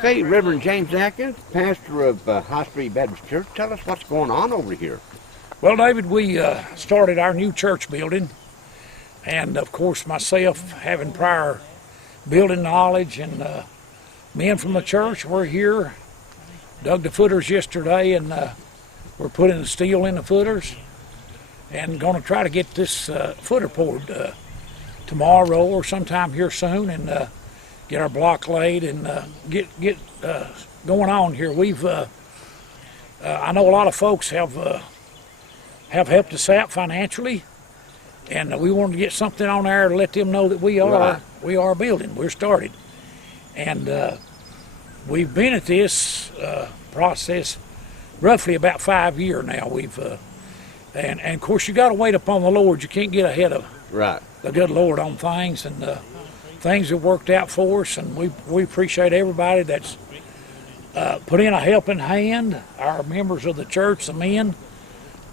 Okay, Reverend James Atkins, pastor of High Street Baptist Church. Tell us what's going on over here. Well, David, we started our new church building, and of course myself having prior building knowledge, and men from the church were here, dug the footers yesterday, and we're putting the steel in the footers and going to try to get this footer poured tomorrow or sometime here soon, and get our block laid and get going on here. We've I know a lot of folks have helped us out financially, and we wanted to get something on there to let them know that we are building. We're started, and we've been at this process roughly about 5 years now. We've and of course you got to wait upon the Lord. You can't get ahead of the good Lord on things, and things have worked out for us, and we appreciate everybody that's put in a helping hand. Our members of the church, the men,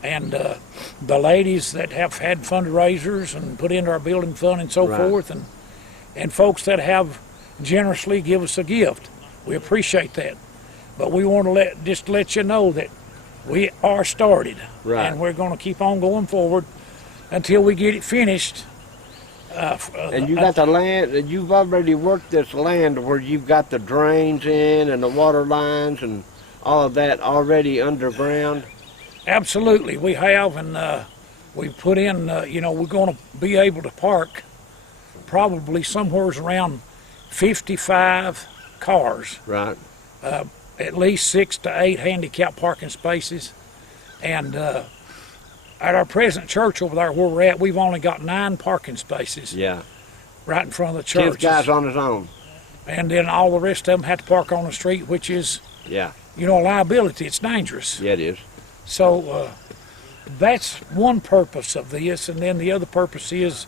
and the ladies that have had fundraisers and put into our building fund and so forth, and folks that have generously give us a gift. We appreciate that. But we want to let you know that we are started, and we're going to keep on going forward until we get it finished. And you got the land, you've already worked this land where you've got the drains in and the water lines and all of that already underground? Absolutely, we have, and we put in, we're going to be able to park probably somewhere around 55 cars. Right. At least 6 to 8 handicap parking spaces. And at our present church over there where we're at, we've only got 9 parking spaces. Yeah. Right in front of the church. 10 guys on his own. And then all the rest of them have to park on the street, which is, a liability. It's dangerous. Yeah, it is. So that's one purpose of this, and then the other purpose is,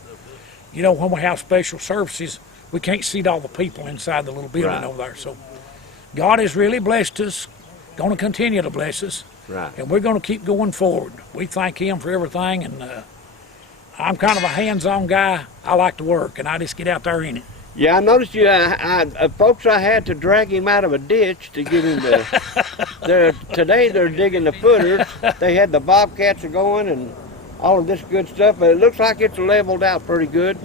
when we have special services, we can't seat all the people inside the little building over there. So God has really blessed us, going to continue to bless us, and we're going to keep going forward. We thank Him for everything, and I'm kind of a hands-on guy. I like to work, and I just get out there in it. Yeah, I noticed you, folks, I had to drag him out of a ditch to get him today they're digging the footers. They had the bobcats going and all of this good stuff, but it looks like it's leveled out pretty good.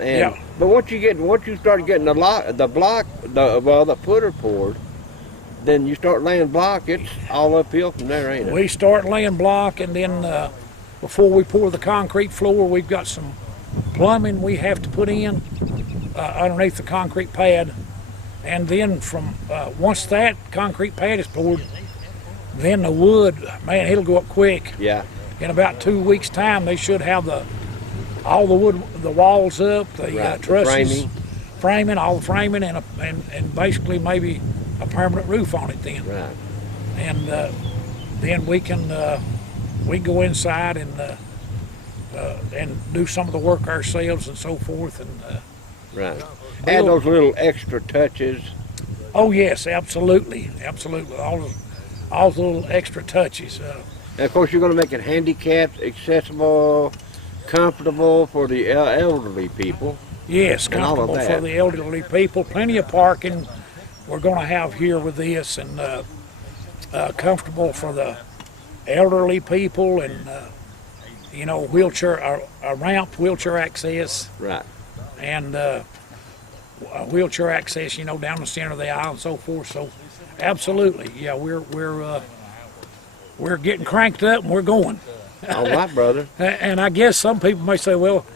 And, but once you start getting the footer poured, then you start laying block, it's all uphill from there, ain't it? We start laying block, and then before we pour the concrete floor, we've got some plumbing we have to put in underneath the concrete pad, and then from once that concrete pad is poured, then the wood, man, it'll go up quick. Yeah. In about 2 weeks' time, they should have all the wood, the walls up, the trusses, framing, all the framing, and basically maybe a permanent roof on it then. Right. And then we can go inside and do some of the work ourselves and so forth, and add those little extra touches. Oh yes, absolutely, all the little extra touches. And of course, you're going to make it handicapped, accessible, comfortable for the elderly people. Yes, comfortable for the elderly people. Plenty of parking we're going to have here with this, and comfortable for the elderly people, and wheelchair, a ramp, wheelchair access. Right. And wheelchair access, down the center of the aisle and so forth. So, absolutely, yeah, we're getting cranked up and we're going. All right, brother. And I guess some people may say, well,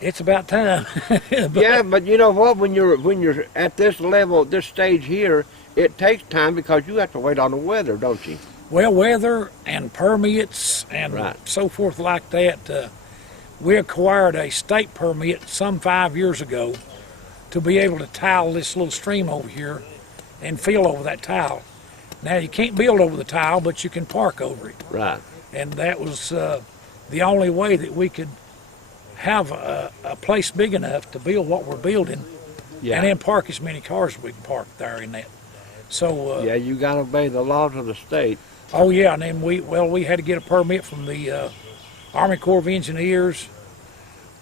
it's about time. But you know what? When you're at this level, this stage here, it takes time because you have to wait on the weather, don't you? Well, weather and permits and so forth like that. We acquired a state permit some 5 years ago to be able to tile this little stream over here and fill over that tile. Now, you can't build over the tile, but you can park over it. Right. And that was the only way that we could have a place big enough to build what we're building, and then park as many cars as we can park there in that. So you got to obey the laws of the state. Oh yeah, and then we had to get a permit from the Army Corps of Engineers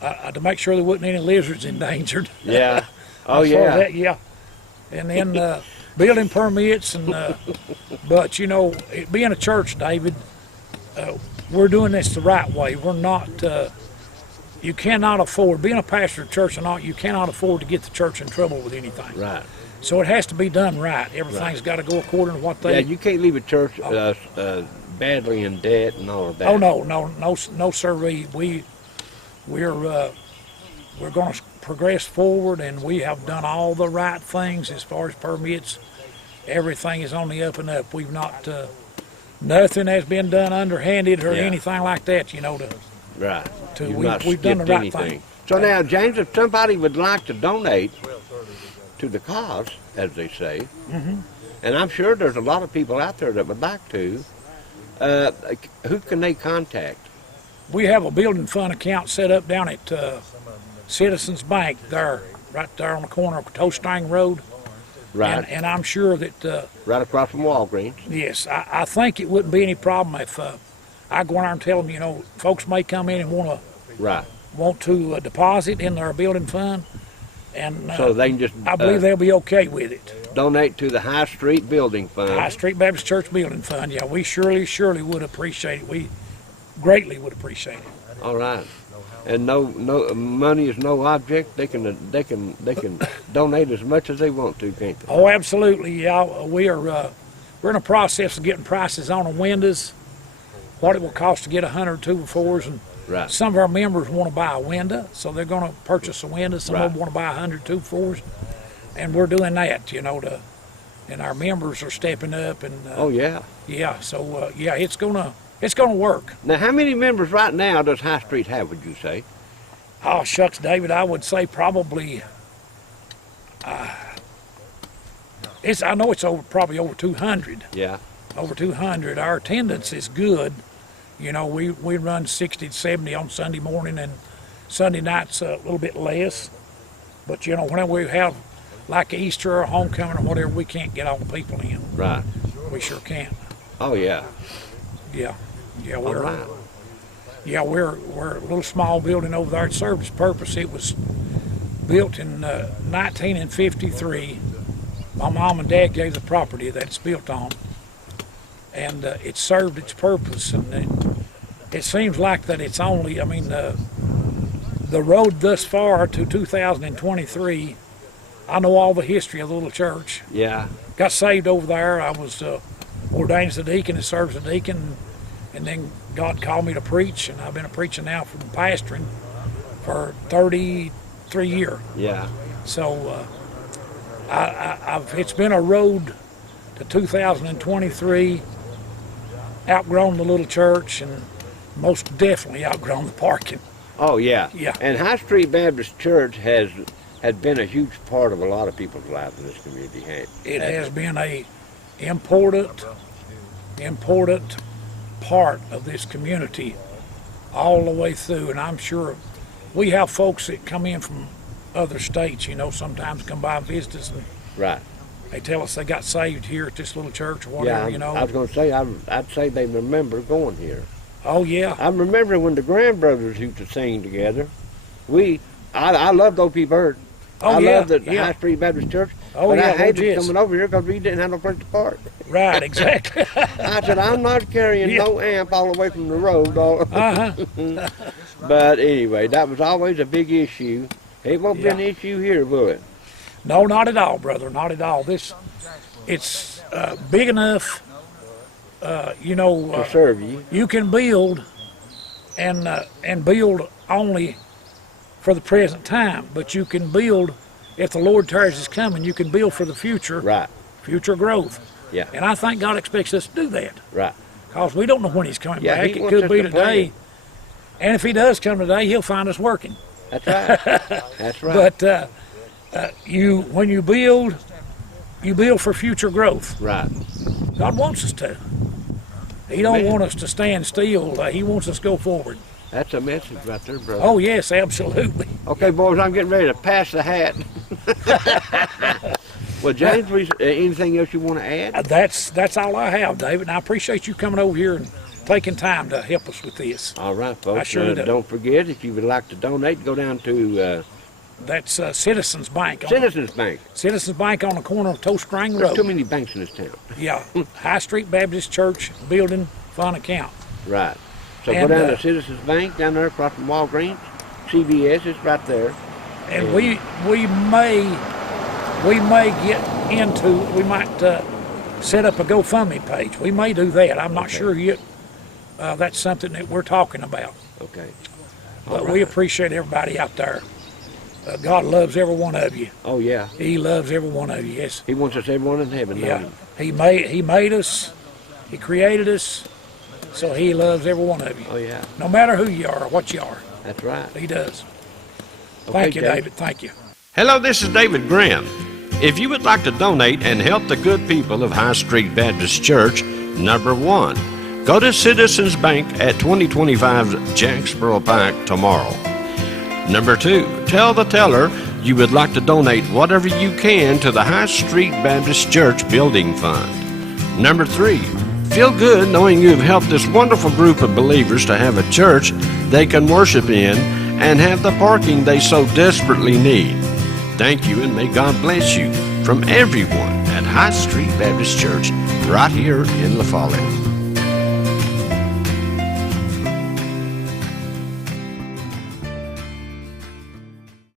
to make sure there wasn't any lizards endangered. Yeah. Oh yeah. And then building permits, and but you know, being a church, David, we're doing this the right way. We're not. You cannot afford, being a pastor of church or not, you cannot afford to get the church in trouble with anything. Right. So it has to be done right. Everything's got to go according to what they. Yeah, you can't leave a church badly in debt and all of that. Oh no, sir. We're going to progress forward, and we have done all the right things as far as permits. Everything is on the up and up. We've not nothing has been done underhanded or Yeah. anything like that. You know, Right. You've we've not done the skipped right anything. thing. So now, James, if somebody would like to donate to the cause, as they say, and I'm sure there's a lot of people out there that would like to, who can they contact? We have a building fund account set up down at Citizens Bank there, right there on the corner of Toastang Road. Right. And I'm sure that, Right across from Walgreens. yes, I think it wouldn't be any problem if I go in there and tell them, you know, folks may come in and Right. want to deposit in their building fund, and So they can just I believe they'll be okay with it. donate to the High Street Building Fund. High Street Baptist Church Building Fund, yeah, we surely would appreciate it. We greatly would appreciate it. All right. And no money is no object. They can donate as much as they want to, can't they? Oh, absolutely, yeah. We're in the process of getting prices on the windows, what it will cost to get 100 2x4s, and Right. some of our members want to buy a window, so they're going to purchase a window. Some Right. of them want to buy 100 2x4s, and we're doing that, you know, and our members are stepping up, and Oh yeah. yeah, so yeah, it's gonna work. Now, how many members right now does High Street have? Would you say? Oh shucks, David, I would say probably. I know it's probably over 200. Yeah. Over 200. Our attendance is good. You know, we run 60 to 70 on Sunday morning, and Sunday nights a little bit less. But you know, whenever we have like Easter or homecoming or whatever, we can't get all the people in. Right. We sure can't. Oh yeah. Yeah. Yeah, All we're right. yeah, we're a little small building over there. It served its purpose. It was built in 1953. My mom and dad gave the property that it's built on, and it served its purpose. And it seems like that it's only, I mean, the road thus far to 2023, I know all the history of the little church. Yeah. Got saved over there. I was ordained as a deacon and served as a deacon, and then God called me to preach, and I've been a preacher now from pastoring for 33 years. Yeah. So it's been a road to 2023, outgrown the little church, and most definitely outgrown the parking. Oh yeah. Yeah. And High Street Baptist Church has been a huge part of a lot of people's lives in this community. It has been a important part of this community all the way through, and I'm sure we have folks that come in from other states, you know, sometimes come by and visit us, and Right. they tell us they got saved here at this little church or whatever, Yeah. you know. I was going to say I'd say they remember going here. Oh yeah, I remember when the Grand Brothers used to sing together. I loved O.P. Bird. Oh, I yeah, loved the yeah. High Street Baptist Church. Oh, but yeah, I hated yes. coming over here because we didn't have no place to park. right, exactly. I said, I'm not carrying Yeah. no amp all the way from the road. Uh-huh. But anyway, that was always a big issue. It won't be an Yeah. issue here, will it? No, not at all, brother, not at all. It's big enough, you know, To serve you. you can build and build only for the present time, but you can build, if the Lord tarries is coming, you can build for the future, Right. future growth. Yeah. And I think God expects us to do that, Right. because we don't know when he's coming Yeah, back. he It wants could us be to plan. today. And if he does come today, he'll find us working. That's right. That's right. But when you build for future growth. Right. God wants us to. He don't Amen. want us to stand still. He wants us to go forward. That's a message right there, brother. Oh yes, absolutely. Okay, boys, I'm getting ready to pass the hat. Well, James, anything else you want to add? That's all I have, David. And I appreciate you coming over here and taking time to help us with this. All right, folks. I sure do. Don't forget, if you would like to donate, go down to That's Citizens Bank. Citizens Bank. Citizens Bank on the corner of Toe String There's Road. too many banks in this town. Yeah, High Street Baptist Church building fund account. Right. So And, go down to Citizens Bank down there across from Walgreens. CVS is right there. And we may get into, we might set up a GoFundMe page. We may do that. I'm not sure yet. That's something that we're talking about. Okay. But we appreciate everybody out there. God loves every one of you. Oh yeah. He loves every one of you. Yes. He wants us everyone in heaven. Yeah. Don't He made us. He created us. So he loves every one of you. Oh yeah. No matter who you are or what you are. That's right. He does. Okay, Thank you, David. Thank you. Hello, this is David Graham. If you would like to donate and help the good people of High Street Baptist Church, number 1, go to Citizens Bank at 2025 Jacksboro Pike tomorrow. Number 2, tell the teller you would like to donate whatever you can to the High Street Baptist Church Building Fund. Number 3, feel good knowing you've helped this wonderful group of believers to have a church they can worship in and have the parking they so desperately need. Thank you, and may God bless you from everyone at High Street Baptist Church right here in La Follette.